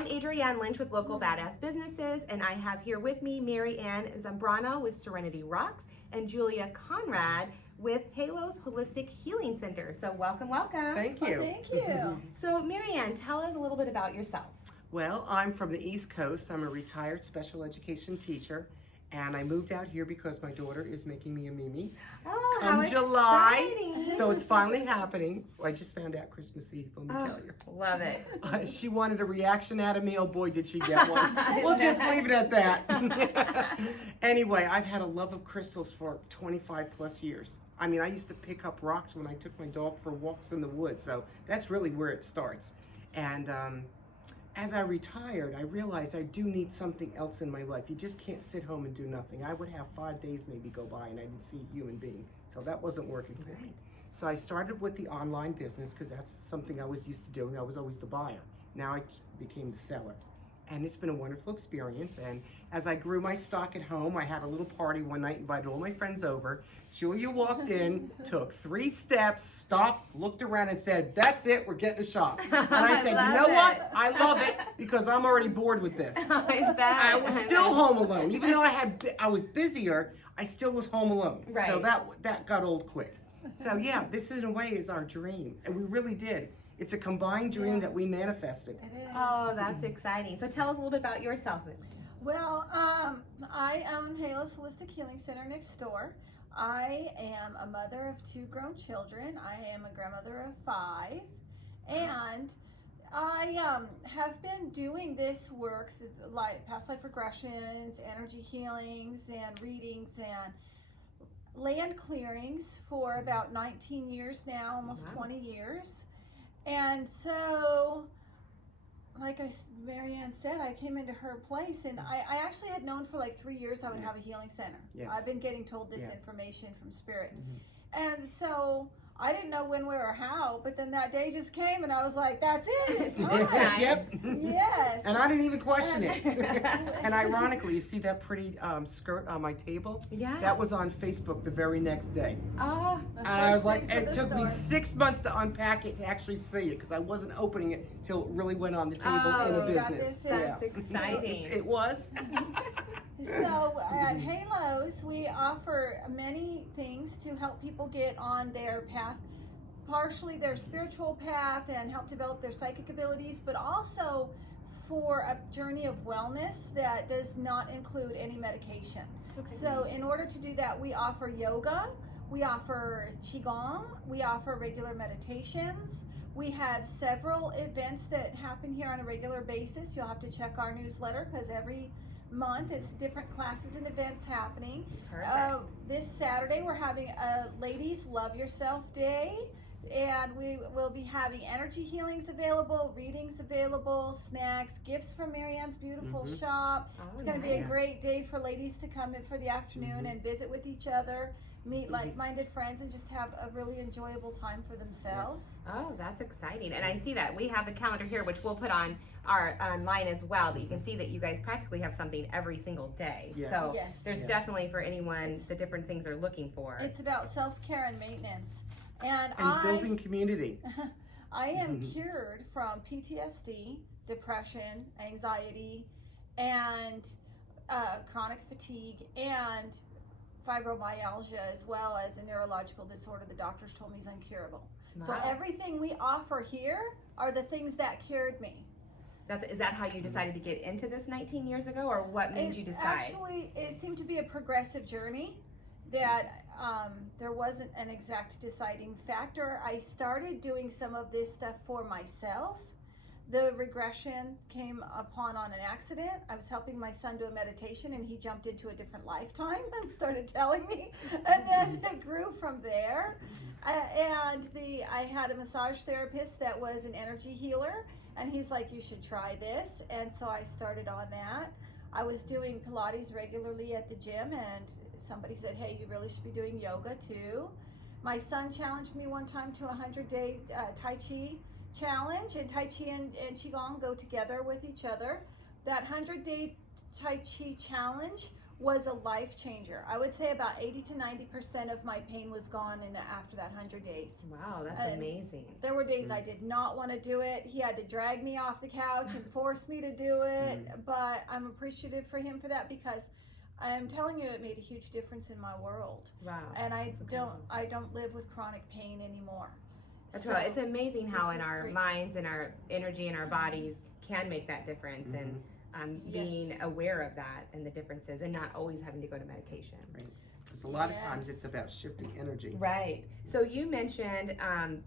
I'm Adrianne Lynch with Local BadAss Businesses, and I have here with me Mary Ann Zambrano with Serenity Rocks and Julia Conrad with Halo's Holistic Healing Center. So welcome. Thank you. Thank you. So Mary Ann, tell us a little bit about yourself. Well, I'm from the East Coast. I'm a retired special education teacher, and I moved out here because my daughter is making me a Mimi. Oh, Come how July. exciting. So it's finally happening. I just found out Christmas Eve, let me tell you. Love it. She wanted a reaction out of me. Oh boy, did she get one. We'll just leave it at that. Anyway, I've had a love of crystals for 25 plus years. I mean, I used to pick up rocks when I took my dog for walks in the woods. So that's really where it starts. And as I retired, I realized I do need something else in my life. You just can't sit home and do nothing. I would have 5 days maybe go by and I didn't see a human being. So that wasn't working for me. So I started with the online business because that's something I was used to doing. I was always the buyer. Now I became the seller. And it's been a wonderful experience. And as I grew my stock at home, I had a little party one night, invited all my friends over. Julia walked in, took 3 steps, stopped, looked around and said, "That's it, we're getting a shop." And I said, "You know what? I love it because I'm already bored with this." I was still home alone. Even though I was busier, I still was home alone. Right. So that got old quick. So yeah, this in a way is our dream. And we really did. It's a combined dream that we manifested. It is. Oh, that's exciting. So tell us a little bit about yourself. Well, I own Halo's Holistic Healing Center next door. I am a mother of 2 grown children. I am a grandmother of 5. And I have been doing this work, like past life regressions, energy healings, and readings, and land clearings for about 19 years now, almost 20 years. And so, like Mary Ann said, I came into her place, and I actually had known for like 3 years I would have a healing center. Yes. I've been getting told this information from Spirit. And so I didn't know when, where, or how, but then that day just came, and I was like, that's it, it's time. Yep. Yes. And I didn't even question it. And ironically, you see that pretty skirt on my table? Yeah. That was on Facebook the very next day. Oh, The And I was first like, thing for it the took me store. 6 months to unpack it to actually see it because I wasn't opening it till it really went on the tables in a you got business. this in. that's exciting. It was. So at Halo's, we offer many things to help people get on their path, partially their spiritual path, and help develop their psychic abilities, but also for a journey of wellness that does not include any medication. Okay. So in order to do that, we offer yoga, we offer qigong, we offer regular meditations. We have several events that happen here on a regular basis. You'll have to check our newsletter because every month it's different classes and events happening. Perfect. This Saturday we're having a Ladies Love Yourself Day, and we will be having energy healings available, readings available, snacks, gifts from Mary Ann's beautiful shop. Oh, It's going to be a nice. great day for ladies to come in for the afternoon and visit with each other, meet like-minded friends, and just have a really enjoyable time for themselves. Oh, that's exciting. And I see that. We have the calendar here, which we'll put on our online as well, that you can see that you guys practically have something every single day. Yes. So Yes. there's Yes. definitely for anyone the different things they're looking for. It's about self-care and maintenance. And Building community. I am cured from PTSD, depression, anxiety, and chronic fatigue, and fibromyalgia, as well as a neurological disorder the doctors told me is incurable. So Wow. everything we offer here are the things that cured me. Is that how you decided to get into this 19 years ago, or what made you decide? Actually, it seemed to be a progressive journey that there wasn't an exact deciding factor. I started doing some of this stuff for myself. The regression came upon on an accident. I was helping my son do a meditation, and he jumped into a different lifetime and started telling me, and then it grew from there. I had a massage therapist that was an energy healer, and he's like, you should try this. And so I started on that. I was doing Pilates regularly at the gym, and somebody said, hey, you really should be doing yoga too. My son challenged me one time to a 100-day Tai Chi challenge, and Tai Chi and Qigong go together with each other. That 100-day Tai Chi challenge was a life changer. I would say about 80 to 90% of my pain was gone after that 100 days. Wow, that's amazing. There were days I did not want to do it. He had to drag me off the couch and force me to do it, but I'm appreciative for him for that, because I am telling you, it made a huge difference in my world. Wow. And I don't live with chronic pain anymore. That's So, right. It's amazing how this in is our great. minds and our energy and our bodies can make that difference, and being Yes. aware of that and the differences, and not always having to go to medication. Right. Because a lot of times Yes. it's about shifting energy. Right. So you mentioned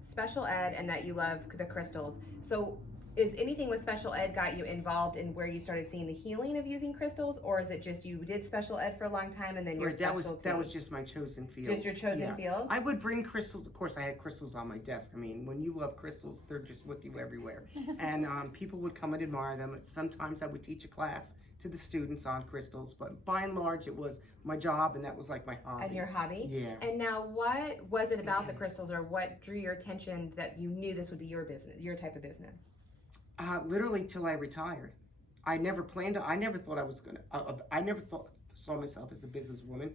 special ed and that you love the crystals. So is anything with special ed got you involved in where you started seeing the healing of using crystals, or is it just you did special ed for a long time and then your Right, that specialty? was just my chosen field. Just your chosen field? I would bring crystals. Of course, I had crystals on my desk. I mean, when you love crystals, they're just with you everywhere. And people would come and admire them. Sometimes I would teach a class to the students on crystals, but by and large, it was my job, and that was like my hobby. And your hobby? Yeah. And now what was it about the crystals, or what drew your attention that you knew this would be your business, your type of business? Literally till I retired. I never planned to. I never thought I was gonna. I never saw myself as a businesswoman.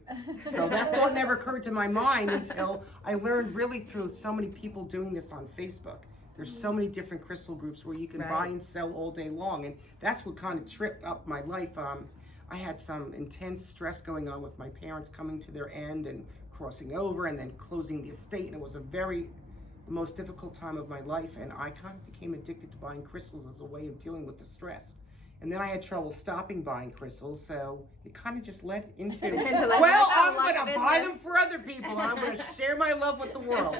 So that thought never occurred to my mind until I learned really through so many people doing this on Facebook. There's so many different crystal groups where you can buy and sell all day long, and that's what kind of tripped up my life. I had some intense stress going on with my parents coming to their end and crossing over, and then closing the estate, and it was the most difficult time of my life, and I kind of became addicted to buying crystals as a way of dealing with the stress. And then I had trouble stopping buying crystals, so it kind of just led into, well, I'm going to buy them for other people, and I'm going to share my love with the world.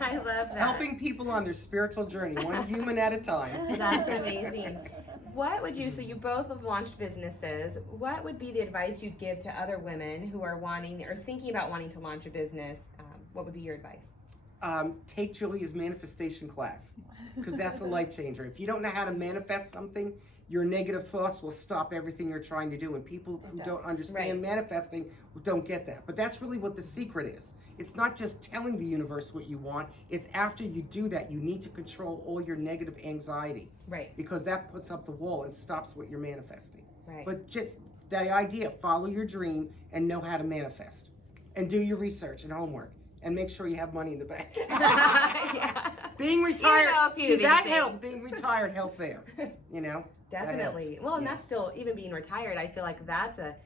I love that. Helping people on their spiritual journey, one human at a time. That's amazing. What would you, so you both have launched businesses, what would be the advice you'd give to other women who are wanting or thinking about wanting to launch a business? What would be your advice? Take Julia's manifestation class, because that's a life changer. If you don't know how to manifest something, your negative thoughts will stop everything you're trying to do, and people who don't understand manifesting don't get that. But that's really what the secret is. It's not just telling the universe what you want, it's after you do that, you need to control all your negative anxiety. Right. Because that puts up the wall and stops what you're manifesting. Right. But just the idea, follow your dream and know how to manifest. And do your research and homework. And make sure you have money in the bank. Yeah. Being retired, see that things. helped. Being retired helped there. You know? Definitely. Well, and that's still, even being retired, I feel like that's a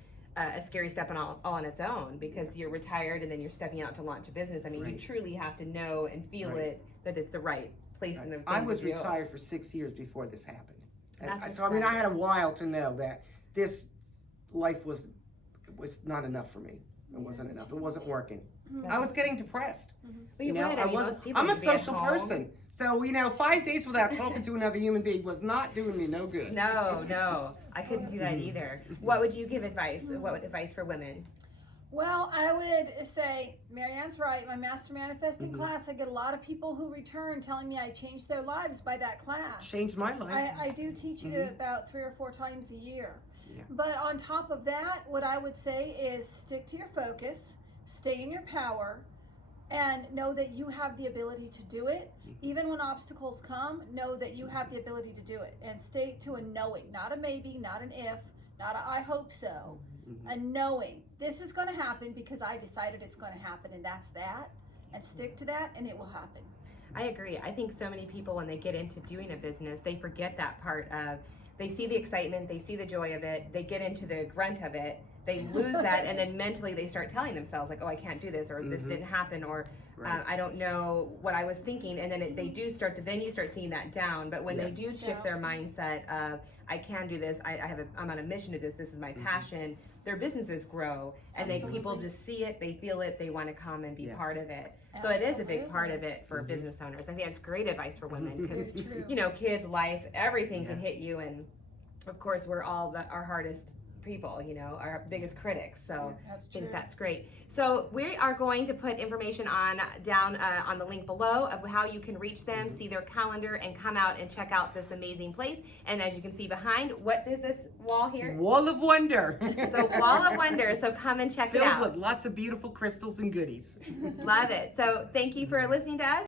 scary step all on its own, because you're retired and then you're stepping out to launch a business. I mean, you truly have to know and feel it, that it's the right place and the thing I was to do. retired for 6 years before this happened. That's So I mean, I had a while to know that this life was not enough for me. It wasn't enough. It wasn't working. I was getting depressed. But You know, would. I mean, most people I'm a would be at social home. person. So, 5 days without talking to another human being was not doing me no good. No, I couldn't do that either. What would you give advice? What would advice for women? Well, I would say, Marianne's right. My Master Manifesting class, I get a lot of people who return telling me I changed their lives by that class. Changed my life. I do teach it about 3 or 4 times a year. Yeah. But on top of that, what I would say is stick to your focus, stay in your power, and know that you have the ability to do it. Even when obstacles come, know that you have the ability to do it. And stay to a knowing, not a maybe, not an if, not a I hope so. A knowing, this is going to happen because I decided it's going to happen, and that's that. And stick to that, and it will happen. I agree. I think so many people, when they get into doing a business, they forget that part of, they see the excitement, they see the joy of it, they get into the grunt of it, they lose that, and then mentally they start telling themselves, like, oh, I can't do this, or this didn't happen, or I don't know what I was thinking, and then they do start to, then you start seeing that down. But when they do shift their mindset of, I can do this, I'm on a mission to this is my passion, their businesses grow, and people just see it, they feel it, they want to come and be part of it. So it is a big part of it for business owners. I think that's great advice for women, because kids, life, everything can hit you, and of course we're all our hardest people, our biggest critics. So I think that's great. So we are going to put information down on the link below of how you can reach them, see their calendar, and come out and check out this amazing place. And as you can see behind, what is this wall here? Wall of Wonder. It's a wall of wonder. So come and check it out. Filled with lots of beautiful crystals and goodies. Love it. So thank you for listening to us.